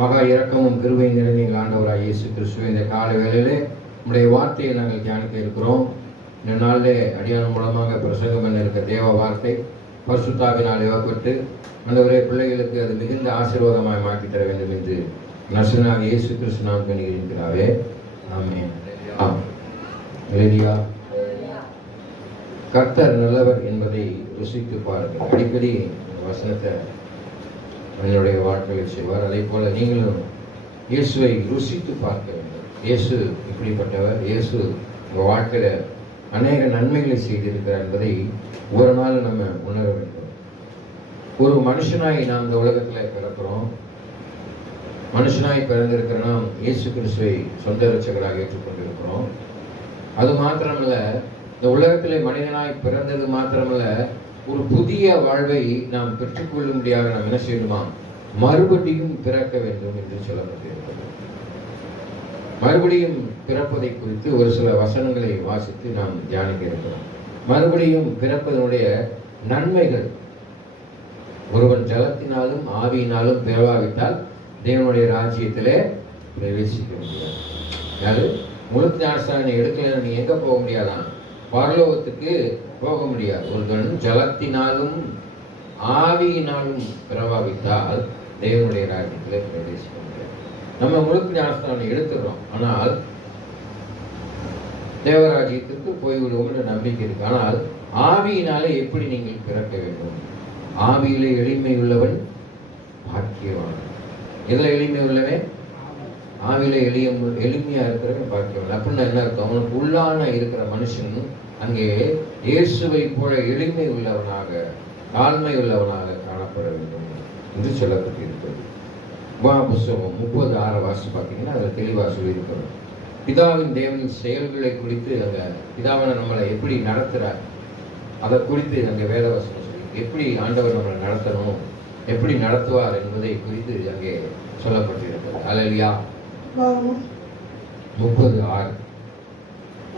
மகா இரக்கமும் கிருபையும் நிறைந்த எங்கள் ஆண்டவராகிய இயேசு கிறிஸ்துவே, இந்த காலை வேளையிலே உம்முடைய வார்த்தையை நாங்கள் தியானிக்க இருக்கிறோம். இந்த நாளிலே அடியான் மூலமாக பிரசங்கம் பண்ண இருக்க தேவ வார்த்தை பரிசுத்தாவினால் ஏவப்பட்டு ஆண்டவரே பிள்ளைகளுக்கு அது மிகுந்த ஆசீர்வாதமாய் மாற்றி தர வேண்டும் என்று நசனாக இயேசு கிறிஸ்து நாம் கணிகிறாவே. ஆமென். ஹல்லேலூயா. கர்த்தர் நல்லவர் என்பதை ருசித்து பாருங்கள். அடிக்கடி வசனத்தை என்னுடைய வாழ்க்கையில் செய்வார். அதே போல நீங்களும் இயேசுவை ருசித்து பார்க்க வேண்டும். இயேசு இப்படிப்பட்டவர், இயேசு உங்கள் வாழ்க்கையில் அநேக நன்மைகளை செய்திருக்கிறார் என்பதை ஒரு நாள் நம்ம உணர வேண்டும். ஒரு மனுஷனாய் நாம் இந்த உலகத்தில் பிறக்கிறோம். மனுஷனாய் பிறந்திருக்கிற நாம் இயேசு கிறிஸ்துவை சொந்த இரட்சகராக ஏற்றுக்கொண்டிருக்கிறோம். அது மாத்திரமல்ல, இந்த உலகத்திலே மனிதனாய் பிறந்தது மாத்திரமல்ல, ஒரு புதிய வாழ்வை நாம் பெற்றுக்கொள்ளும்படியாக நாம் என்ன செய்யணுமா? மறுபடியும் பிறக்க வேண்டும் என்று சொல்லப்பட்டிருக்கிறது. மறுபடியும் பிறப்பதை குறித்து ஒரு சில வசனங்களை வாசித்து நாம் தியானிக்க இருக்கிறோம். மறுபடியும் பிறப்பதனுடைய நன்மைகள். ஒருவன் ஜலத்தினாலும் ஆவியினாலும் பிறவாவிட்டால் தேவனுடைய ராஜ்யத்திலே பிரவேசிக்க முடியாது. அதாவது முழு ஞானஸ்நானம் எடுக்கல, நீ எங்க போக முடியாதான்? பரலோகத்துக்கு போக முடியாது. ஒருவன் ஜலத்தினாலும் ஆவியினாலும் பிறவாவிட்டால் தேவனுடைய ராஜ்யத்திலே பிரவேசிக்க முடியாது. நம்ம முழுக்க ஞானஸ்நானம் எடுத்துடுறோம், ஆனால் தேவராஜ்யத்திற்கு போய்விடுவோம் என்ற நம்பிக்கை இருக்கு. ஆனால் ஆவியினாலே எப்படி நீங்கள் பிறக்க வேண்டும்? ஆவியிலே எளிமை உள்ளவன் பாக்கியவான். எதுல எளிமை உள்ளவன்? ஆவியில எளிமையா இருக்கிறவன் பாக்கியவான். அப்படின்னா என்ன அர்த்தம்? அவனுக்கு உள்ளான இருக்கிற மனுஷன் அங்கே இயேசுவை போல எளிமை உள்ளவனாக, தாழ்மை உள்ளவனாக காணப்பட வேண்டும் என்று சொல்லப்பட்டிருக்கிறது. புஸ்தகம் 30:6 வாசி பார்த்தீங்கன்னா அதில் தெளிவாக சொல்லியிருக்கிறோம். பிதாவின் தேவனின் செயல்களை குறித்து அங்கே பிதாவின நம்மளை எப்படி நடத்துகிறார் அதை குறித்து அங்கே வேதவசனம் சொல்லி எப்படி ஆண்டவர் நம்மளை நடத்தணும், எப்படி நடத்துவார் என்பதை குறித்து அங்கே சொல்லப்பட்டிருக்கிறது. அல்லேலூயா. 30:6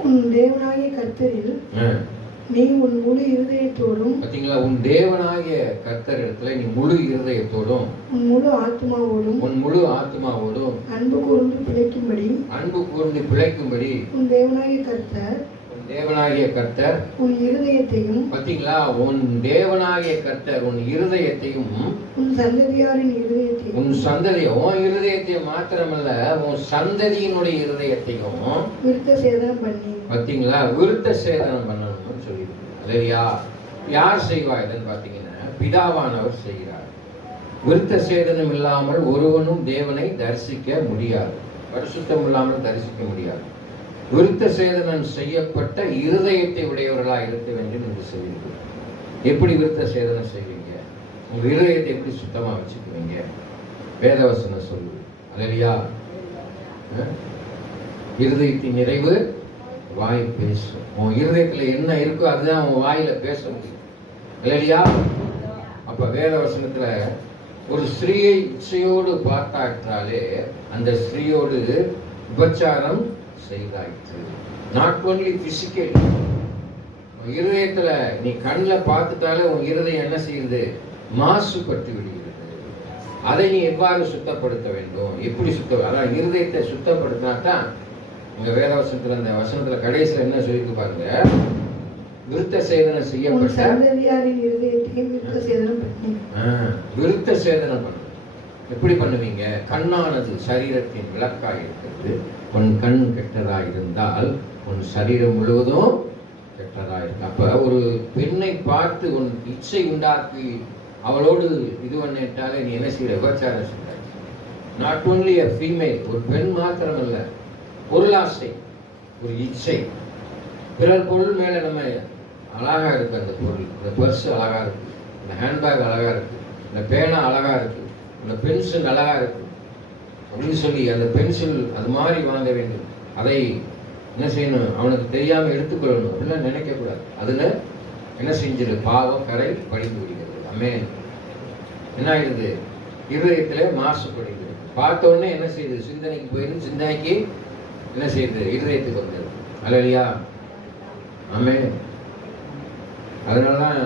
உன் தேவனாகிய கர்த்தரில் நீ உன் முழு இருதயத்தோடும், பாத்தீங்களா? உன் தேவனாகிய கர்த்தர் இடத்துல நீ முழு இருதயத்தோடும், உன் முழு ஆத்மாவோடும் அன்பு கூர்ந்து பிழைக்கும்படி உன் தேவனாகிய கர்த்தர் உன் இருதயத்தையும், பாத்தீங்களா? உன் தேவனாகிய கர்த்தர் உன் இருதயத்தையும், உன் சந்ததியாரின் இருதயத்தையும், உன் இருதயத்தை மாத்திரமல்ல உன் சந்ததியினுடைய இருதயத்தையும் விருத்த சேதனம் பண்ணி, பாத்தீங்களா? விருத்த சேதனம் பண்ணணும்னு சொல்லியிருக்கு. அல்லேலூயா. யார் செய்வா இதுன்னு பாத்தீங்கன்னா பிதாவானவர் செய்கிறார். விருத்த சேதனம் இல்லாமல் ஒருவனும் தேவனை தரிசிக்க முடியாது. பரிசுத்தம் இல்லாமல் தரிசிக்க முடியாது. விருத்த சேதனம் செய்யப்பட்ட இருதயத்தை உடையவர்களாக இருக்க வேண்டும் என்று சொல்லியிருக்கு. எப்படி விருத்த சேதனம் செய்வீங்க? உங்க இருதயத்தை எப்படி சுத்தமா வச்சுக்குவீங்க? வேதவசனம் சொல்லுது. அல்லேலூயா. இருதயத்தின் நிறைவு வாய் பேசும். உன் இருதயத்துல என்ன இருக்கோ அதுதான் உன் வாயில பேச முடியும். அல்லேலூயா. அப்ப வேதவசனத்துல ஒரு ஸ்திரீயை இச்சையோடு பார்த்தாற்றாலே அந்த ஸ்திரீயோடு விபச்சாரம் செய்தாயிற்று. Not only physical. இருதயத்துல நீ கண்ணில் பார்த்துட்டாலே உன் இருதயம் என்ன செய்யுது? மாசுபட்டு விடுகிறது. அதை நீ எவ்வாறு சுத்தப்படுத்த வேண்டும்? எப்படி அதான் இருதயத்தை சுத்தப்படுத்தினாதான். உங்க வேதவசனத்துல அந்த வசனத்துல கடைசியில என்ன சொல்லிட்டு பாருங்க, விருத்த சேதனம் செய்யப்பட்ட விருத்த சேதனம் பண்ணு. எப்படி பண்ணுவீங்க? கண்ணானது சரீரத்தின் விளக்காய் இருக்கிறது. உன் கண் கெட்டதா இருந்தால் உன் சரீரம் முழுவதும் கெட்டதா இருக்கு. அப்ப ஒரு பெண்ணை பார்த்து உன் இச்சை உண்டாக்கி அவளோடு இது பண்ணிட்டாலே நீ என்ன செய்யற? விபச்சாரம் செய்ய. நாட் ஓன்லி a female, ஒரு பெண் மாத்திரமல்ல, பொருளாசை, ஒரு இச்சை. பிறர் பொருள் மேல நம்ம அழகா இருக்கு, அந்த பொருள், இந்த பர்ஸ் அழகா இருக்கு, இந்த ஹேண்ட்பேக் அழகா இருக்கு, இந்த பேனா அழகா இருக்கு, இந்த பென்சில் அழகா இருக்கு அப்படின்னு சொல்லி அந்த பென்சில் அது மாதிரி வாங்க வேண்டும். அதை என்ன செய்யணும்? அவனுக்கு தெரியாம எடுத்துக்கொள்ளணும் அப்படிலாம் நினைக்க கூடாது. அதுல என்ன செஞ்சிரு? பாவம் கரை படித்து விடுகிறது. ஆமென். என்ன ஆயிடுது? இருதயத்திலே மாசுபடுகிறது. பார்த்த உடனே என்ன செய்யுது? சிந்தனைக்கு போயிடும். சிந்தனைக்கு என்ன செய்யுது? இருதயத்துக்கு வந்தது. அல்லேலூயா. ஆமென். அதனாலதான்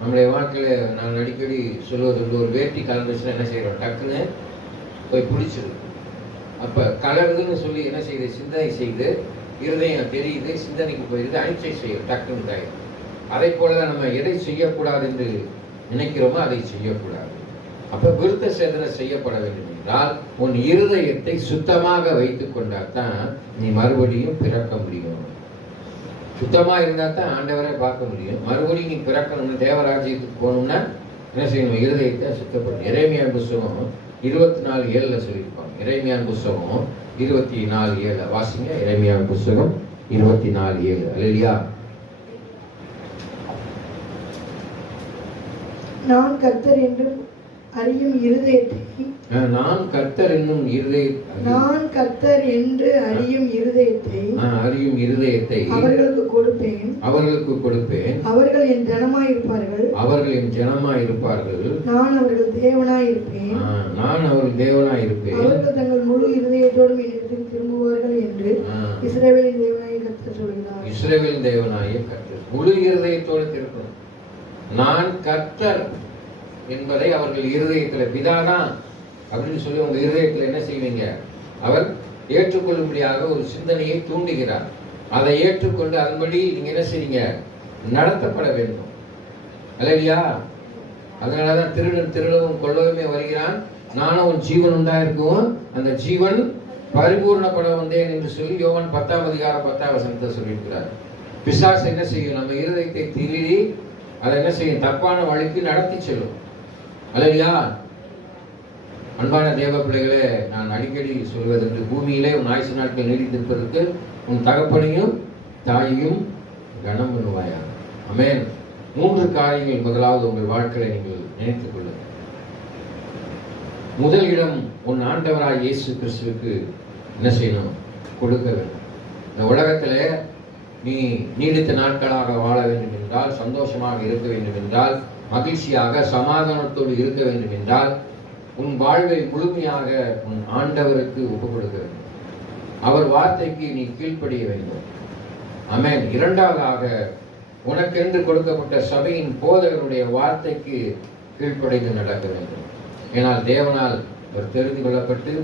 நம்முடைய வாழ்க்கையில நான் அடிக்கடி சொல்வது, ஒரு வேட்டி கலந்துச்சுன்னா என்ன செய்யறோம்? டக்குன்னு போய் பிடிச்சிருக்கு. அப்ப கலருதுன்னு சொல்லி என்ன செய்யுது, சிந்தனை செய்து இருதயம் தெரியுது, சிந்தனைக்கு போயிருது, அனிச்சை செய்யும், டக்குன்னு இதாயிடும். அதை போலதான் நம்ம எதை செய்யக்கூடாது என்று நினைக்கிறோமோ அதை செய்யக்கூடாது. அப்ப விருத்த சேதனம் செய்யப்பட வேண்டும் என்றால் உன் இருதயத்தை சுத்தமாக வைத்துக் கொண்டால் தான் நீ மறுபடியும் பிறக்க முடியும். சுத்தமா இருந்தா தான் ஆண்டவரை பார்க்க முடியும். மறுபடியும் நீ பிறக்கணும்னு, தேவராஜ்யத்துக்கு போகணும்னா என்ன செய்யணும், இருதயத்தை சுத்தப்படும். எரேமியாவின் புஸ்தகம் 24:7 சொல்லியிருப்பாங்க. எரேமியாவின் புஸ்தகம் 24:7 வாசிங்க. எரேமியாவின் புஸ்தகம் 24:7. அல்லேலூயா. நான் கர்த்தர் என்றும் அறியும் இருதயத்தை நான் கர்த்தர் என்னும் நான் கர்த்தர் என்று அறியும் இருதயத்தை அவர்களுக்கு கொடுப்பேன். அவர்கள் என் ஜனமாய் இருப்பார்கள். நான் அவர்கள் தேவனாய் இருப்பேன். அவர்கள் தங்கள் முழு இருதயத்தோடும் என்னிடத்தில் திரும்புவார்கள் என்று இஸ்ரவேலின் தேவனாகிய கர்த்தர் சொல்கிறார். இஸ்ரவேலின் தேவனாகிய கர்த்தர் முழு இருதயத்தோடு திரும்பணும். நான் கர்த்தர் என்பதை அவர்கள் இருதயத்துல, பிதாதான் அப்படின்னு சொல்லி உங்க இருதயத்துல என்ன செய்வீங்க, அவர் ஏற்றுக்கொள்ளும்படியாக ஒரு சிந்தனையை தூண்டுகிறார். அதை ஏற்றுக்கொண்டு அதன்படி நீங்க என்ன செய்வீங்க, நடத்தப்பட வேண்டும். அல்லேலூயா. அதனாலதான் திருடன் திருடவும் கொள்ளவுமே வருகிறான், நானும் உன் ஜீவன் உண்டாயிருக்கவும் அந்த ஜீவன் பரிபூர்ணப்பட வந்தேன் என்று சொல்லி யோவான் 10:10 சொல்லியிருக்கிறார். பிசாசு என்ன செய்யும், நம்ம இருதயத்தை திருடி அதை என்ன செய்யும், தப்பான வழிக்கு நடத்தி செல்லும். அல்லேலூயா. அன்பான தேவ பிள்ளைகளே, நான் அடிக்கடி சொல்வதற்கு, பூமியிலே உன் ஆயுசு நாட்கள் நீடித்திருப்பதற்கு உன் தகப்பனையும் தாயையும் கனம் பண்ணுவாயா. ஆமென். 3 காரியங்கள் முதலாவது உங்கள் வாழ்க்கையை நீங்கள் நினைத்துக் கொள்ளுங்கள். முதல் இடம் உன் ஆண்டவராய் இயேசு கிறிஸ்துவுக்கு என்ன செய்யணும், கொடுக்க வேண்டும். இந்த உலகத்திலே நீ நீடித்த நாட்களாக வாழ வேண்டும் என்றால், சந்தோஷமாக இருக்க வேண்டும் என்றால், மகிழ்ச்சியாக சமாதானத்தோடு இருக்க வேண்டும் என்றால், உன் வாழ்வை முழுமையாக உன் ஆண்டவருக்கு ஒப்புக் கொடுக்க வேண்டும். அவர் வார்த்தைக்கு நீ கீழ்ப்படிய வேண்டும். ஆமென். இரண்டாவதாக, உனக்கென்று கொடுக்கப்பட்ட சபையின் போதகருடைய வார்த்தைக்கு கீழ்ப்படிந்து நடக்க வேண்டும். ஏனால் தேவனால் அவர் தெரிந்து கொள்ளப்பட்டு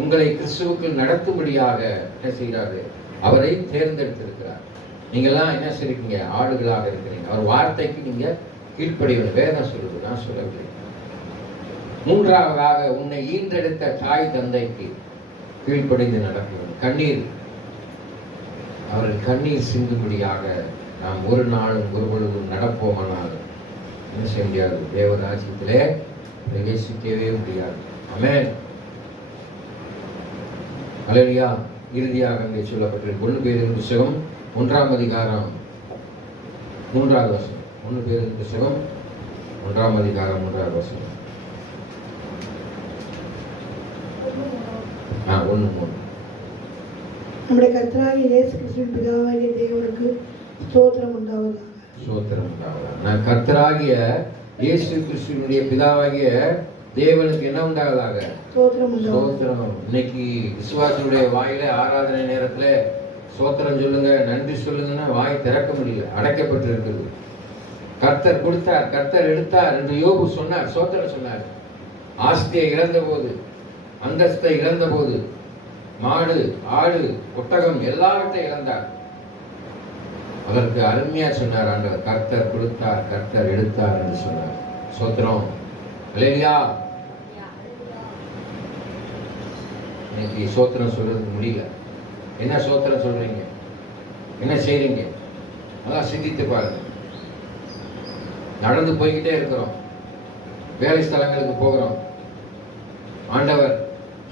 உங்களை கிறிஸ்துவுக்குள் நடத்தும்படியாக என்ன செய்கிறாரு, அவரை தேர்ந்தெடுத்திருக்கிறார். நீங்கெல்லாம் என்ன செய்றீங்க, ஆடுகளாக இருக்கிறீங்க. அவர் வார்த்தைக்கு நீங்க கீழ்ப்படிய வேதம் சொல்லுது, நான் சொல்லவில்லை. மூன்றாவதாக, உன்னை ஈன்றெடுத்த தாய் தந்தைக்கு கீழ்ப்படிந்து நடக்க வேண்டும். அவர்கள் கண்ணீர் சிந்தும்படியாக நாம் ஒரு நாளும் ஒரு பொழுதும் நடப்போமானால் என்ன செய்ய முடியாது, தேவராஜ்யத்திலே பிரவேசிக்கவே முடியாது. ஆமென். அல்லேலூயா. இறுதியாக அங்கே சொல்லப்பட்டிருக்கு 1 பேதுரு புத்தகம் 1ஆம் அதிகாரம் 3வது வசனம். 1 பேதுரு புத்தகம் 1ஆம் அதிகாரம் 3வது வசனம். 1:3. நம்முடைய கர்த்தராகிய இயேசு கிறிஸ்துவின் பிதாவாகிய தேவனுக்கு ஸ்தோத்திரம் உண்டாவதாக. ஸ்தோத்திரம் உண்டாவதாக. நான் கர்த்தராகிய இயேசு கிறிஸ்துவினுடைய பிதாவாகிய தேவனுக்கு என்ன உண்டாவதாக, ஸ்தோத்திரம். இன்னைக்கு விசுவாசனுடைய வாயில ஆராதனை நேரத்துல ஸ்தோத்திரம் சொல்லுங்க, நன்றி சொல்லுங்கன்னா வாய் திறக்க முடியல, அடைக்கப்பட்டு இருக்குது. கர்த்தர் கொடுத்தார், கர்த்தர் எடுத்தார் என்று யோபு சொன்னார், ஸ்தோத்திரம் சொன்னார். ஆஸ்தியை இழந்த போது, அந்தஸ்தை இழந்த போது, மாடு ஆடு ஒட்டகம் எல்லாவற்றையும் இழந்தார். அதற்கு அருமையா சொன்னார் ஆண்டவர், கர்த்தர் கொடுத்தார், கர்த்தர் எடுத்தார் என்று சொன்னார். ஸ்தோத்திரம். அல்லேலூயா. இன்னைக்கு ஸ்தோத்திரம் சொல்றதுக்கு முடியல. என்ன ஸ்தோத்திரம் சொல்றீங்க, என்ன செய்றீங்க, அதான் சிந்தித்து பாருங்க. நடந்து போய்கிட்டே இருக்கிறோம், வேலை ஸ்தலங்களுக்கு போகிறோம், ஆண்டவர்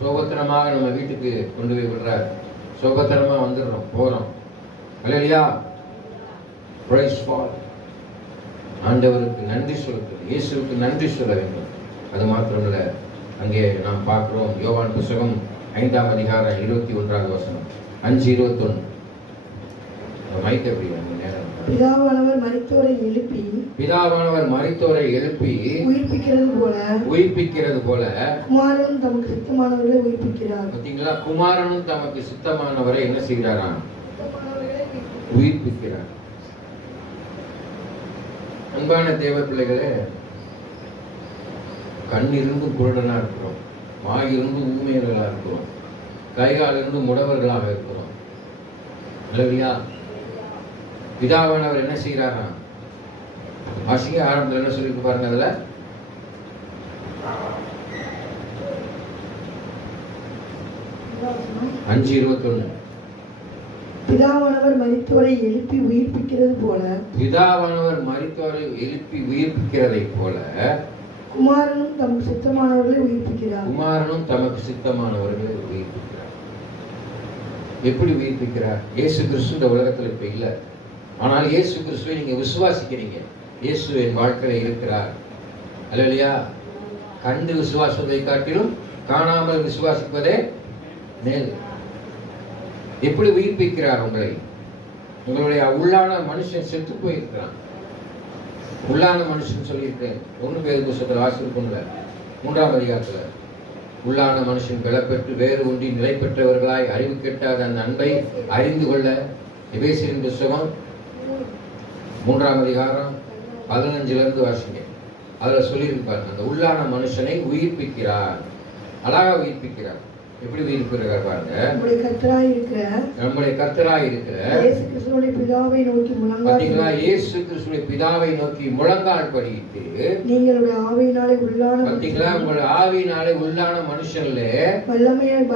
சோபத்திரமாக நம்ம வீட்டுக்கு கொண்டு போய் விடுறார், சோபத்திரமா வந்துடுறோம், போறோம். அல்லேலூயா. Praise for. ஆண்டவருக்கு நன்றி சொல்லுங்கள், இயேசுவுக்கு நன்றி சொல்ல வேண்டும். அது மாத்திரமல்ல, அங்கே நாம் பார்க்கிறோம் யோவான் புத்தகம் 5ஆம் அதிகாரம் 21வது வசனம். 5:21. மைக் எப்படி நேரம். பிதாவானவர் மரித்தோரை எழுப்பி உயிர்ப்பிக்கிறது போல குமாரனும் தமக்கு சித்தமானவர்களை உயிர்ப்பிக்கிறார். பார்த்தீங்களா, குமாரனும் தமக்கு சித்தமானவரை என்ன செய்கிறாராம், உயிர்ப்பிக்கிறார். அன்பான தேவ பிள்ளைகளே, கண் இருந்தும் குருடனா இருக்கிறோம், வாயிலிருந்து ஊமையர்களாக இருக்கிறோம், கைகாலிருந்து முடவர்களாக இருக்கிறோம். இல்லையா? பிதாவானவர் என்ன செய்கிறாரா? வாசிங்க, ஆரம்பத்தில் என்ன சொல்லிட்டு பாருங்க. அதுல 5:21 பிதாவானவர் மரித்தோரை எழுப்பி உயிர்ப்பிக்கிறது போல, பிதாவானவர் மரித்தோரை எழுப்பி உயிர்ப்பிக்கிறதை போல குமாரனும் தமக்கு சித்தமானவர்களை உயிர்ப்பிக்கிறார். குமாரனும் தமக்கு சித்தமானவர்களை உயிர்ப்பிக்கிறார். எப்படி உயிர்ப்பிக்கிறார்? இயேசு கிறிஸ்து இந்த உலகத்தில் இப்ப இல்லை. ஆனால் இயேசு கிறிஸ்துவை நீங்க விசுவாசிக்கிறீங்க. இயேசு என் வாழ்க்கையில் இருக்கிறார். அல்லேலூயா. கண்டு விசுவாசத்தை காட்டிலும் காணாமல் விசுவாசிப்பதே மேல். எப்படி உயிர்ப்பிக்கிறார் உங்களை? உங்களுடைய உள்ளான மனுஷன் செத்து போயிருக்கிறான். உள்ளான மனுஷன் சொல்லியிருக்கேன். 1 பேர் புத்தகத்தில் வாசிருக்கும்ல, 3ஆம் அதிகாரத்தில், உள்ளான மனுஷன் பிளப்பெற்று வேறு ஒன்றி நிலை பெற்றவர்களாய் அறிவு கெட்டாத அந்த அன்பை அறிந்து கொள்ள. எபேசியரின் புத்தகம் 3ஆம் அதிகாரம் 15 வாசிங்க. அதில் சொல்லியிருப்பார், அந்த உள்ளான மனுஷனை உயிர்ப்பிக்கிறார். அழகா உயிர்ப்பிக்கிறார். எப்படி உயிர்ப்பிக்கிறார் பாருங்க. நம்முடைய கர்த்தராய் இருக்கிற இயேசு கிறிஸ்துவின் பிதாவை நோக்கி முழங்கால், பாத்தீங்களா? இயேசு கிறிஸ்துவின் பிதாவை நோக்கி முழங்கால் படியிட்டு நீங்களுடைய ஆவியினாலே உள்ளான, பாத்தீங்களா? உங்களுடைய ஆவியினாலே உள்ளான மனுஷன்ல வல்லமையாய்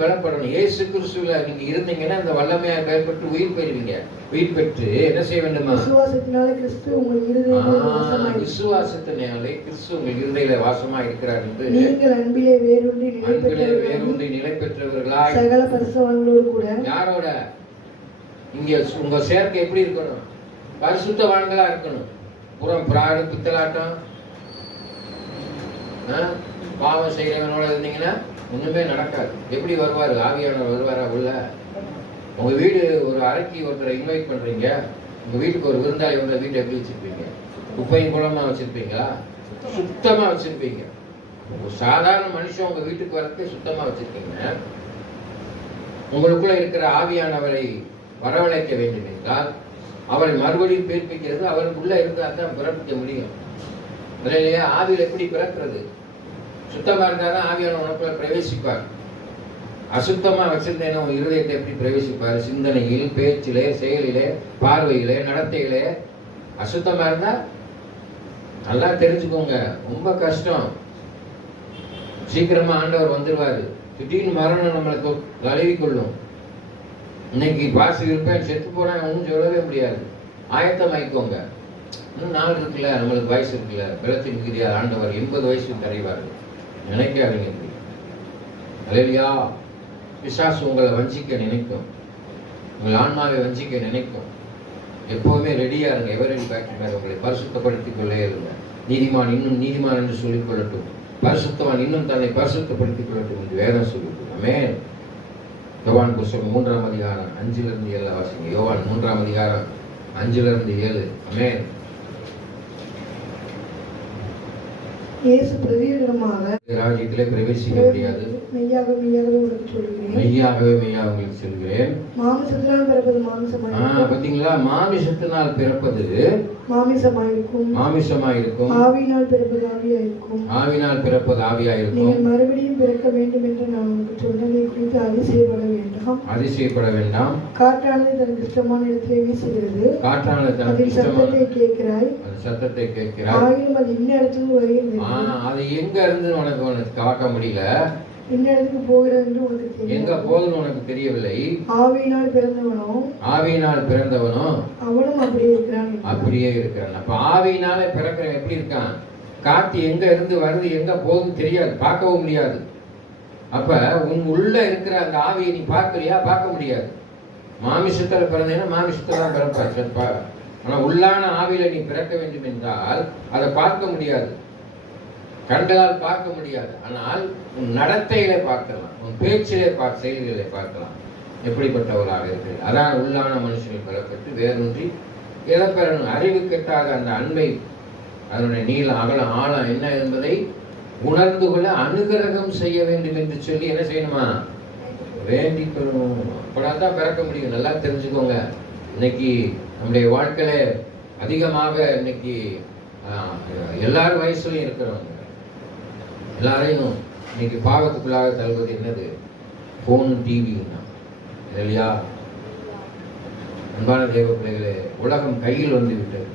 பலப்படணும். இயேசு கிறிஸ்துவில நீங்க இருந்தீங்கன்னா அந்த வல்லமையாய் பயப்பட்டு உயிர் பெறுவீங்க. உயிர் பெற்று என்ன செய்ய வேண்டுமா? விசுவாசத்தினாலே கிறிஸ்து உங்கள் இருதயத்திலே வாசமா இருக்கிறார் என்று நீங்கள் அன்பிலே வேரூன்றி நிலை பெற்றவர்களாய் சகல பரிசுத்தவான்களோடு கூட. யாரோட? இங்க உங்க சேர்க்கை எப்படி இருக்கணும்? பரிசுத்தவான்களா இருக்கணும். புறம் பிராடு பித்தலாட்டம் பாவம் செய்யறவனோட இருந்தீங்கன்னா ஒண்ணுமே நடக்காது. எப்படி வருவாரு? ஆவியானவர் வருவாரா உள்ள? உங்க வீடு ஒரு அறைக்கு ஒருத்தரை இன்வைட் பண்றீங்க. உங்க வீட்டுக்கு ஒரு விருந்தாளி வந்த வீட்டை எப்படி வச்சிருப்பீங்க? குப்பையும் குளமா வச்சிருப்பீங்களா? சுத்தமா வச்சிருப்பீங்க. ஒரு சாதாரண மனுஷன் உங்க வீட்டுக்கு வரது சுத்தமா வச்சிருக்கீங்க. உங்களுக்குள்ள இருக்கிற ஆவியானவரை வரவழைக்க வேண்டும் என்றால் அவரை மறுபடியும் பிறப்பிக்கிறது அவருக்குள்ள இருந்தால் தான் பிறப்பிக்க முடியும். இல்லையா? ஆவியில் எப்படி பிறக்கிறது? சுத்தமா இருந்தாதான் ஆவியானவர் உனக்குள்ள பிரவேசிப்பார். அசுத்தமா வச்சிருந்தேன்னா உன் இருதயத்தை எப்படி பிரவேசிப்பாரு? சிந்தனையில், பேச்சிலே, செயலிலே, பார்வையிலே, நடத்தையிலே அசுத்தமா இருந்தா நல்லா தெரிஞ்சுக்கோங்க, ரொம்ப கஷ்டம். சீக்கிரமா ஆண்டவர் வந்துருவாரு. திடீர்னு மரணம் நம்மளுக்கு அழுவி கொள்ளும். இன்னைக்கு பாசு இருப்பேன், செத்து போனா ஒன்றும் சொல்லவே முடியாது. ஆயத்தமாயிக்கோங்க. இன்னும் நாள் இருக்குல்ல, நம்மளுக்கு வயசு இருக்குல்ல, பலத்தின் மிகுதியா ஆண்டவர் 80 வயசுக்கு தரைவாரு. நினைக்காதீங்க. அல்லேலூயா. பிசாசு உங்களை வஞ்சிக்க நினைக்கும், உங்கள் ஆன்மாவை வஞ்சிக்க நினைக்கும். எப்பவுமே ரெடியா இருங்க. எவரடி பேக்டர் உங்களை பரிசுத்தப்படுத்திக் கொள்ளே இருங்க. நீதிமான் இன்னும் நீதிமான் என்று சொல்லிக் கொள்ளட்டும், பரிசுத்தவான் இன்னும் தன்னை பரிசுத்தப்படுத்திக் கொள்ளட்டும் என்று வேதம் சொல்லிட்டு. ஆமென். யோவான் புத்தகம் 3ஆம் அதிகாரம் 5-7 வாசிங்க. யோவான் 3ஆம் அதிகாரம் 5-7. ஆமென். இயேசு பிரதியுத்தரமாக, ராஜ்யத்திலே பிரவேசிக்க முடியாது. மெய்யாகவே உங்களுக்கு சொல்கிறேன், மெய்யாகவே உங்களுக்கு சொல்கிறேன், மாமிசத்தினால் பிறப்பது மாமிசமாயிருக்கும். பாத்தீங்களா? மாமிசத்தினால் பிறப்பது மாமிசமாயிருக்கும், ஆவியினால் பிறப்பது ஆவியாயிருக்கும். ஆவியினால் பிறப்பது ஆவியாயிருக்கும். நீங்கள் மறுபடியும் பிறக்க வேண்டும் என்று நான் உங்களுக்கு சொன்னதை குறித்து அதிசயப்பட வேண்டாம். காற்றானது தனக்கு இஷ்டமான இடத்திலே வீசுகிறது, காற்றானது தனக்கு இஷ்டமான சத்தத்தை கேட்கிறாய், ஆயினும் அது இன்னிடத்துக்கு வருகிறது. அது எங்க இருந்து உனக்கு பார்க்க முடியல, இன்னிடத்துக்கு போகிறது என்று உனக்கு தெரியும். எங்க போகுதுன்னு உனக்கு தெரியவில்லை. ஆவியினால் பிறந்தவனோ அவனும் அப்படியே இருக்கிறான். அப்ப ஆவியினால பிறக்கிறவன் எப்படி இருக்கான்? காத்து எங்க இருந்து வருது, எங்க போகுதுன்னு தெரியாது, பார்க்கவும் முடியாது. அப்ப உன் உள்ள இருக்கிற அந்த ஆவியை நீ பார்க்கறியா? பார்க்க முடியாது. மாமிசத்துல பிறந்தேன்னா மாமிசத்துல தான் பிறப்பா. ஆனா உள்ளான ஆவியில நீ பிறக்க வேண்டும் என்றால் அதை பார்க்க முடியாது, கண்களால் பார்க்க முடியாது. ஆனால் உன் நடத்தையிலே பார்க்கலாம், உன் பேச்சிலே செயல்களை பார்க்கலாம், எப்படிப்பட்டவராக இருக்கு. அதான் உள்ளான மனுஷனை பெறப்பட்டு வேறொன்றி எதை பெறணும்? அறிவு கெட்டாத அந்த அன்பை, அதனுடைய நீளம் அகலம் ஆழம் என்ன என்பதை உணர்ந்து கொள்ள அனுகிரகம் செய்ய வேண்டும் என்று சொல்லி என்ன செய்யணுமா? வேண்டிக் கொள்ளணும். அப்பதான் பிறக்க முடியும். நல்லா தெரிஞ்சுக்கோங்க. இன்னைக்கு நம்முடைய வாழ்க்கையில அதிகமாக இன்னைக்கு எல்லாரும் வயசுலையும் இருக்கிறவங்க, எல்லாரையும் இன்னைக்கு பாவத்துக்குள்ளாக தள்ளுவது என்னது? ஃபோன், டிவி இல்லையா? அன்பான தேவ பிள்ளைகளே, உலகம் கையில் வந்து விட்டது.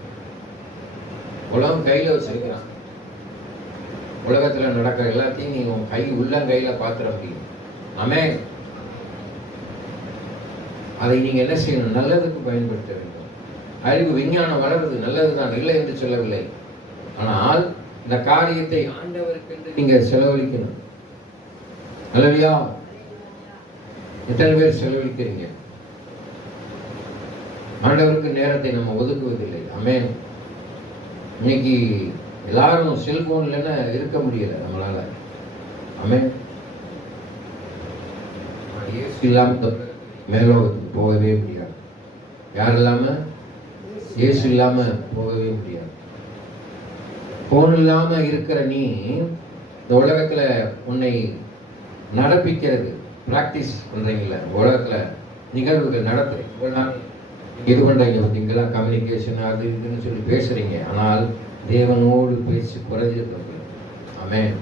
உலகம் கையில வச்சிருக்கிறான். உலகத்துல நடக்கிற எல்லாத்தையும் நீ உன் கை உள்ளங்கையில பாத்துற முடியும். ஆமென். அதை நீங்க என்ன செய்யணும்? நல்லதுக்கு பயன்படுத்த வேண்டும். அறிவு விஞ்ஞானம் வளருது, நல்லதுதான், இல்லை என்று சொல்லவில்லை. ஆனால் இந்த காரியத்தை ஆண்டவருக்கு நீங்க செலவழிக்கணும். அல்லையா? எத்தனை பேர் செலவழிக்கிறீங்க? ஆண்டவருக்கு நேரத்தை நம்ம ஒதுக்குவதில்லை. ஆமென். இன்னைக்கு எல்லாரும் செல்போன்ல இருக்க முடியல நம்மளால. ஆமென். இயேசு இல்லாம மேலோகத்துக்கு போகவே முடியாது. யார் இல்லாம? இயேசு இல்லாம போகவே முடியாது. போன் இல்லாம இருக்கிற நீ இந்த உலகத்துல உன்னை நடப்பிக்கிறது, பிராக்டிஸ் பண்றீங்களா? உலகத்துல நிகழ்வுகள் நடத்துறீங்க, இது பண்றீங்க பார்த்தீங்களா? கம்யூனிகேஷன் அது இதுன்னு சொல்லி பேசுறீங்க. ஆனால் தேவனோடு பேசி குறைஞ்சிருக்கிறது. ஆமென்.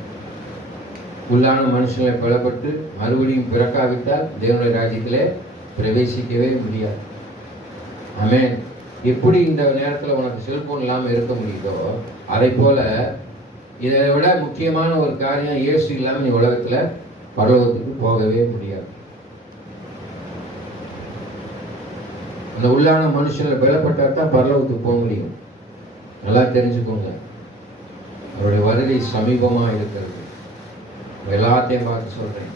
உள்ளான மனுஷனை பலப்பட்டு மறுபடியும் பிறக்காவிட்டால் தேவனுடைய ராஜ்யத்திலே பிரவேசிக்கவே முடியாது. ஆமென். எப்படி இந்த நேரத்தில் உனக்கு செல்போன் இல்லாமல் இருக்க முடியுதோ அதை போல இதை விட முக்கியமான ஒரு காரியம், இயேசு இல்லாமல் நீ உலகத்தில் பரலோகத்துக்கு போகவே முடியாது. அந்த உள்ளான மனுஷனை பலப்பட்டா தான் பரலோகத்துக்கு போக முடியும். நல்லா தெரிஞ்சுக்கோங்க, அவருடைய வருகை சமீபமா இருக்கிறது. எல்லாத்தையும் பார்த்து சொல்றேன்,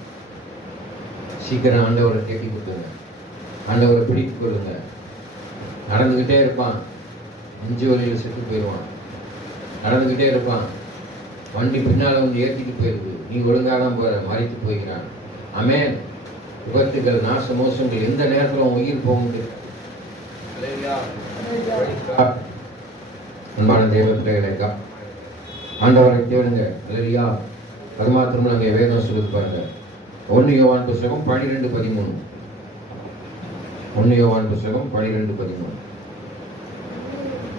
சீக்கிரம் ஆண்டவரை தேடி கொடுங்க, ஆண்டவரை பிடித்துக் கொள்ளுங்க. நடந்துகிட்டே இருப்பான், அஞ்சு வழியில் செத்து போயிடுவான். நடந்துகிட்டே இருப்பான், வண்டி பின்னால வந்து ஏற்றிட்டு போயிடுது, நீ ஒழுங்காக தான் போற, மறைத்து போய்கிறான். ஆமென். விபத்துகள், நாச மோசங்கள் எந்த நேரத்தில் உயிர் போக முடியாது. அன்பான தேவ பிள்ளைகளை ஆண்டவரை தேடுங்க. அல்லையா? அது மாத்திரம் நாங்கள் வேதம் சொல்லி பாருங்க. 1 யோவான் புஸ்தகம் 12:13. 1 யோவான் புஸ்தகம் 12:13.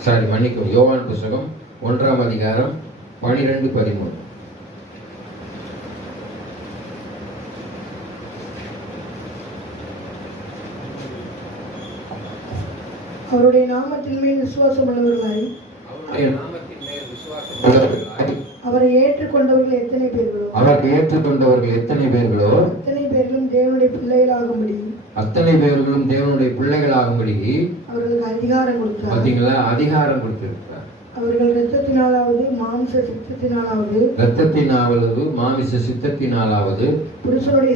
சாரி, மன்னிக்கும், யோவான் புஸ்தகம் 1ஆம் அதிகாரம் 12:13. அவருடைய நாமத்தின் மேல் விசுவாசம் உள்ளவர்களாய் அவரை ஏற்றுக்கொண்டவர்கள் எத்தனை பேர்களோ அவரை ஏற்றுக்கொண்டவர்கள் எத்தனை பேர்களோ அத்தனை பேர்களும் தேவனுடைய பிள்ளைகளாகும்படி அவர்களுக்கு அதிகாரம் கொடுத்தார். பாத்தீங்களா? அதிகாரம் கொடுத்திருக்கிறார். அவர்கள் இரத்தத்தினாலாவது மாமிச சித்தத்தினாலாவது புருஷனுடைய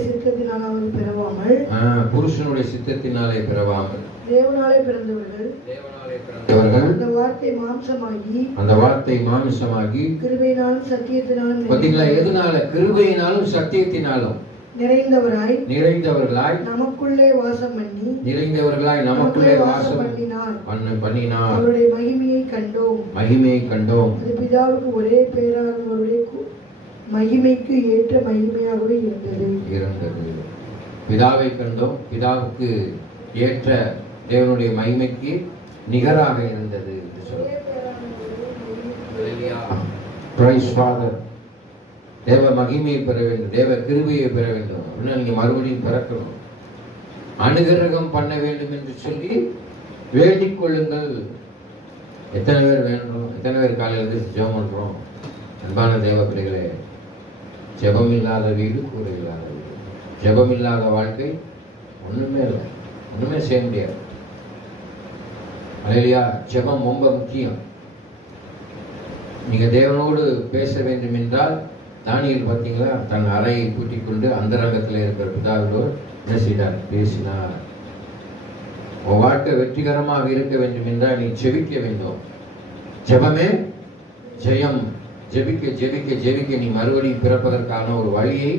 சித்தத்தினாலே பெறவாமல் தேவனாலே பிறந்தவர்கள். அந்த வார்த்தை மாம்சமாகி கிருபையினாலும் சத்தியத்தினாலும். பாத்தீங்களா? எதனால? கிருபையினாலும் சத்தியத்தினாலும் நிறைந்தவர்களாய் நமக்குள்ளே வாசம் பண்ணினார். அவருடைய மகிமையை கண்டோம். அது பிதாவுக்கு ஒரே பேரானவருடைய மகிமைக்கு ஏற்ற மகிமையாகவே இருந்தது. பிதாவை கண்டோம். பிதாவுக்கு ஏற்ற தேவனுடைய மகிமைக்கு நிகராக இருந்தது என்று சொல்லுவோம். தேவ மகிமையை பெற வேண்டும், தேவ கிருபையை பெற வேண்டும் அப்படின்னா நீங்க மறுபடியும் பிறக்கணும், அனுகிரகம் பண்ண வேண்டும் என்று சொல்லி வேண்டிக் கொள்ளுங்கள். எத்தனை பேர் வேண்டும்? எத்தனை பேர் காலையில் எழுந்து ஜெபம் பண்றோம்? அன்பான தேவ பிள்ளைகளே, ஜெபம் இல்லாத வீடு கூரை இல்லாத வீடு. ஜெபம் இல்லாத வாழ்க்கை ஒண்ணுமே இல்லை, ஒண்ணுமே செய்ய முடியாது. அல்லேலூயா. ஜெபம் ரொம்ப முக்கியம். நீங்க தேவனோடு பேச வேண்டும் என்றால், தானியேல் பார்த்தீங்களா, தன் அறையை கூட்டிக் கொண்டு அந்தரங்கத்தில் இருக்கிற பிதாவோடு என்ன செய்தார்? பேசினார். உன் வாழ்க்கை வெற்றிகரமாக இருக்க வேண்டும் என்றால் நீ ஜெபிக்க வேண்டும். ஜெபமே ஜெயம். ஜெபிக்க ஜெபிக்க ஜெபிக்க நீ மறுபடியும் பிறப்பதற்கான ஒரு வழியை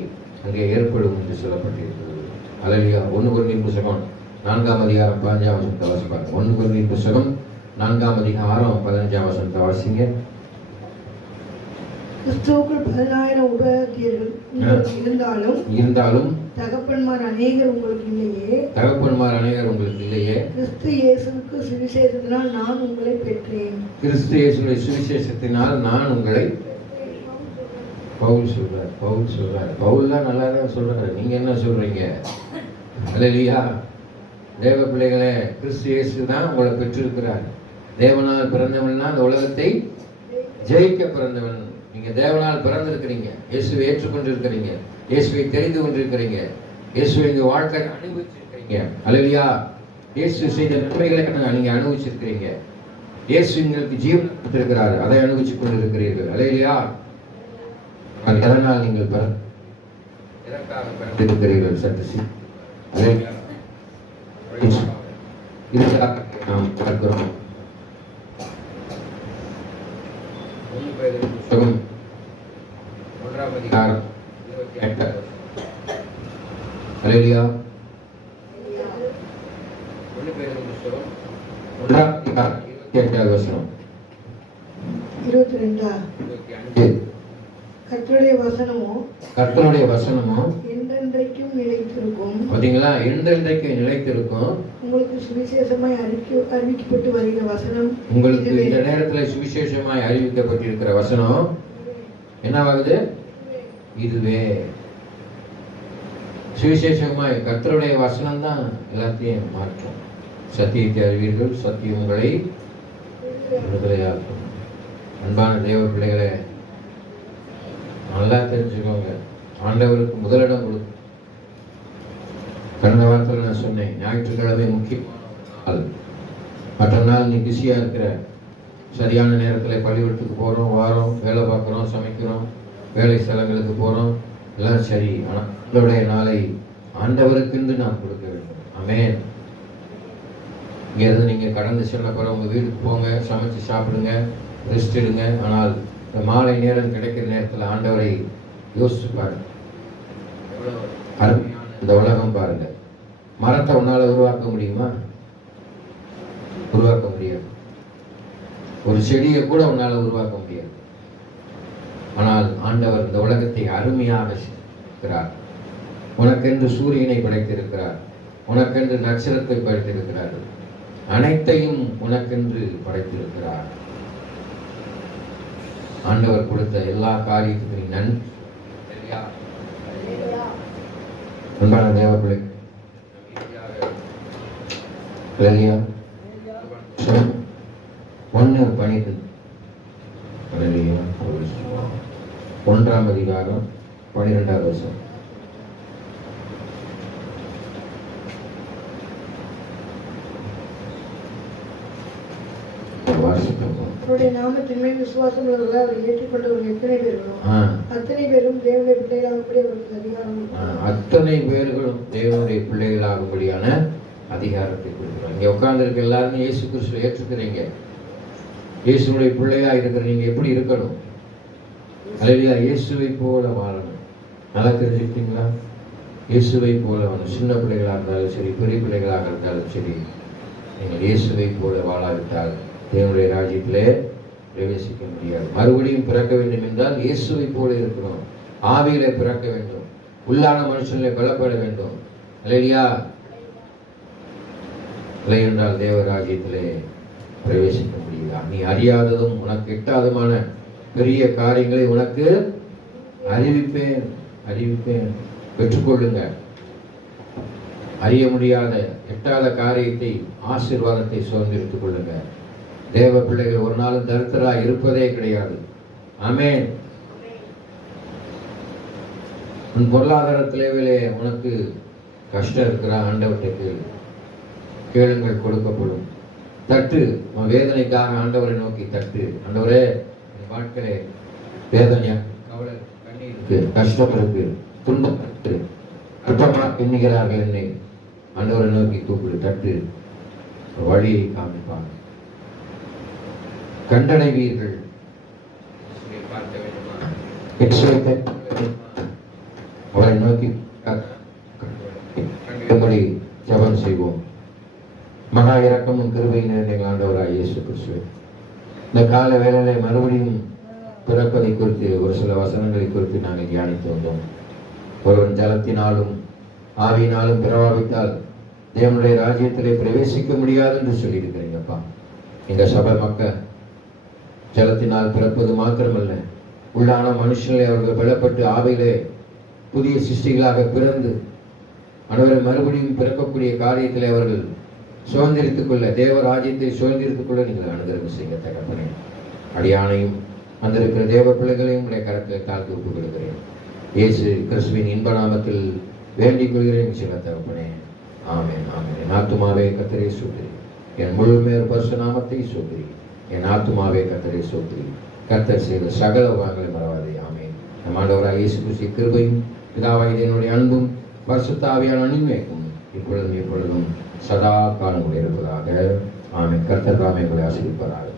அங்கே ஏற்படும் என்று சொல்லப்பட்டிருக்கிறது. அல்லேலூயா. 1 கொரிந்தியர் புத்தகம் 4ஆம் அதிகாரம் 15ஆம் வசனத்தை வாசிப்பாங்க. 1 கொரிந்தியர் புத்தகம் 4ஆம் அதிகாரம் 15ஆம் வசனத்தை வாசிங்க. கிறிஸ்துவுக்குள் 10,000 உபதேசகர்கள் இருந்தாலும் தகப்பன்மார் அநேகர் உங்களுக்கு இல்லையே. கிறிஸ்து இயேசுவுக்கு சுவிசேஷத்தினால் நான் உங்களை பெற்றேன். கிறிஸ்து இயேசுவின் சுவிசேஷத்தினால் நான் உங்களை பவுல் சொல்றாரு. பவுல்லாம் நல்லா தான் சொல்றாரு. நீங்க என்ன சொல்றீங்க? அல்லேலூயா. தேவ பிள்ளைகளே, கிறிஸ்து இயேசு தான் உங்களை பெற்றிருக்கிறார். தேவனால் பிறந்தவன்னா அந்த உலகத்தை ஜெயிக்க பிறந்தவன். நீங்க தேவனால் பிறந்திருக்கிறீங்க, இயேசுவை ஏற்றுக்கொண்டிருக்கிறீங்க, இயேசுவை தெரிந்து கொண்டிருக்கிறீங்க, இயேசுவை இந்த வாழ்க்கை அனுபவிச்சிருக்கிறீங்க. அல்லேலூயா. இயேசு செய்த நன்மைகளை நீங்க அனுபவிச்சிருக்கிறீங்க. இயேசு உங்களுக்கு ஜீவன் கொடுத்திருக்கிறார், அதை அனுபவிச்சுக் கொண்டிருக்கிறீர்கள். அல்லேலூயா. எதனால் நீங்கள் பிறந்திருக்கிறீர்கள்? சற்று நாம் பார்க்கிறோம். புத்தகம் 1ஆம் அதிகாரம் 28. அல்லேலூயா. 1 பேதுரு புத்தகம் 1ஆம் அதிகாரம் 28வது வசனம். 22. கர்த்தருடைய வசனமோ என்றென்றைக்கும் நிலைத்திருக்கும். பாத்தீங்களா? என்றென்றைக்கும் நிலைத்திருக்கும். உங்களுக்கு சுவிசேஷமாய் அறிவிக்கப்பட்டு வருகிற வசனம். உங்களுக்கு இந்த நேரத்தில் சுவிசேஷமாய் அறிவிக்கப்பட்டிருக்கிற வசனம் என்னவாகுது? இதுவே. சுவிசேஷமாய் கர்த்தருடைய வசனம் தான் எல்லாத்தையும் மாற்றும். சத்தியத்தை அறிவீர்கள், சத்தியம் உங்களை விடுதலையாக்கும். அன்பான தேவ பிள்ளைகளே, நல்லா தெரிஞ்சுக்கோங்க. ஆண்டவருக்கு முதலிடம் கொடுக்கும். கடந்த வாரத்தில் நான் சொன்னேன், ஞாயிற்றுக்கிழமை முக்கியமான நாள். மற்ற நாள் நீ பிஸியாக இருக்கிற, சரியான நேரத்தில் பள்ளிக்கூடத்துக்கு போகிறோம், வாரோம், வேலை பார்க்குறோம், சமைக்கிறோம், வேலை ஸ்தலங்களுக்கு போகிறோம், எல்லாம் சரி. ஆனால் ஆண்டவருடைய நாளை ஆண்டவருக்குன்னு நாம் கொடுக்க வேண்டும். ஆமென். இங்கேருந்து நீங்கள் கடந்து செல்ல பிறகு உங்கள் வீட்டுக்கு போங்க, சமைச்சு சாப்பிடுங்க, ரெஸ்ட் எடுங்க. ஆனால் இந்த மாலை நேரம் கிடைக்கிற நேரத்தில் ஆண்டவரை யோசிச்சு பாருங்க. அருமையான இந்த உலகம் பாருங்க. மரத்தை உன்னால உருவாக்க முடியுமா? உருவாக்க முடியாது. ஒரு செடியை கூட உன்னால உருவாக்க முடியாது. ஆனால் ஆண்டவர் இந்த உலகத்தை அருமையாக இருக்கிறார். உனக்கென்று சூரியனை படைத்திருக்கிறார், உனக்கென்று நட்சத்திரத்தை படைத்திருக்கிறார், அனைத்தையும் உனக்கென்று படைத்திருக்கிறார். ஆண்டவர் கொடுத்த எல்லா காரியத்துக்கும் நன்றி. அன்பான தேவப்பிள்ளை, 1:12 1ஆம் அதிகாரம் 12வது வசனம். அவருடைய நாமத்தின் மேல் விசுவாசம் உள்ளவர்கள் அவரை ஏற்றுக்கொண்டவர்கள் எத்தனை பேர்களும் அத்தனை பேரும் தேவனுடைய பிள்ளைகளாகும்படி அவருக்கு அதிகாரம். அத்தனை பேர்களும் தேவனுடைய பிள்ளைகளாகும்படியான அதிகாரத்தை கொடுக்கிறார். இங்க உட்கார்ந்து இருக்க எல்லாரும் இயேசு கிறிஸ்துவை ஏற்றுக்கிறீங்க. இயேசுடைய பிள்ளையா இருக்கிற நீங்க எப்படி இருக்கணும்? அல்லேலூயா. இயேசுவை போல வாழணும். நல்லா தெரிஞ்சுக்கிட்டீங்களா? இயேசுவை போல வாழணும். சின்ன பிள்ளைகளாக இருந்தாலும் சரி, பெரிய பிள்ளைகளாக இருந்தாலும் சரி, நீங்கள் இயேசுவை போல வாழாவிட்டால் தேவனுடைய ராஜ்யத்திலே பிரவேசிக்க முடியாது. மறுபடியும் பிறக்க வேண்டும் என்றால் இயேசுவை போல இருக்கணும். ஆவியிலே பிறக்க வேண்டும். உள்ளான மனுஷனிலே பலப்பட வேண்டும். அல்லேலூயா. இல்லை என்றால் தேவ ராஜ்யத்திலே பிரவேசிக்க முடியுதா? நீ அறியாததும் உனக்கு எட்டாததுமான பெரிய காரியங்களை உனக்கு அறிவிப்பேன். பெற்றுக்கொள்ளுங்க. அறிய முடியாத எட்டாத காரியத்தை, ஆசீர்வாதத்தை சுதந்திரித்துக் கொள்ளுங்க. தேவ பிள்ளைகள் ஒரு நாளும் தரித்திரராய் இருப்பதே கிடையாது. ஆமென். உன் பொருளாதார தேவையிலே உனக்கு கஷ்டம் இருக்கிற ஆண்டவர்கிட்ட கேளுங்கள், கொடுக்கப்படும். தட்டு. உன் வேதனைக்காக ஆண்டவரை நோக்கி தட்டு. ஆண்டவரே, என் வாழ்க்கையிலே வேதனையா, கவலை, கண்ணீர் இருக்கு, கஷ்டம் இருக்கு, துன்பம் இருக்கு, அற்பமா எண்ணுகிறார்கள் என்னை. ஆண்டவரை நோக்கி கூப்பிடு, தட்டு. வழியை காமிப்பாங்க. கண்டடைவீர்கள். அவரை நோக்கி ஜெபம் செய்வோம். மகா இரக்கமும் கிருபையும் நிறைந்த ஆண்டவராகிய இயேசு கிறிஸ்துவே, இந்த கால வேளையிலே மறுபடியும் பிறப்பதை குறித்து ஒரு சில வசனங்களை குறித்து நாங்கள் தியானித்து வந்தோம். ஒருவன் ஜலத்தினாலும் ஆவியினாலும் பிறவாவிட்டால் தேவனுடைய ராஜ்யத்திலே பிரவேசிக்க முடியாது என்று சொல்லியிருக்கிறீங்கப்பா. எங்க சபை மக்கள் ஜலத்தினால் பிறப்பது மாத்திரமல்ல, உள்ளான மனுஷனிலே அவர்கள் பலப்பட்டு ஆவியிலே புதிய சிருஷ்டிகளாக பிறந்து அனைவரை மறுபடியும் பிறக்கக்கூடிய காரியத்தில் அவர்கள் சுதந்திரித்துக் கொள்ள, தேவ ராஜ்யத்தை சுதந்திரித்துக் கொள்ள நீங்கள் அனுகிரகம் செய்ய தகப்பனே. அடியானையும் வந்திருக்கிற தேவ பிள்ளைகளையும் உடைய கரத்தை தாழ்த்தி ஒப்புக் கொடுக்கிறேன். இயேசு கிறிஸ்துவின் இன்ப நாமத்தில் வேண்டிக் கொள்கிறேன் சில தகப்பனே. ஆமென் ஆமென். என் ஆத்துமாவே கர்த்தரை ஸ்தோத்திரி, என் முழுமையர் பரிசு நாமத்தை ஸ்தோத்திரி. என் ஆத்துமாவே கர்த்தரை ஸ்தோத்திரி. கர்த்தர் செய்த சகல உபகாரங்களை மறவாதே. ஆமென். நம் ஆண்டவராகிய இயேசு கிறிஸ்துவின் கிருபையும் பிதாவாகிய என்னுடைய அன்பும் பரிசுத்த ஆவியான அன்பும் இப்பொழுதும் எப்பொழுதும் சதா காலம் இருப்பதாக. ஆமென். கர்த்தர் தாமே உங்களை ஆசீர்வதிப்பாராக.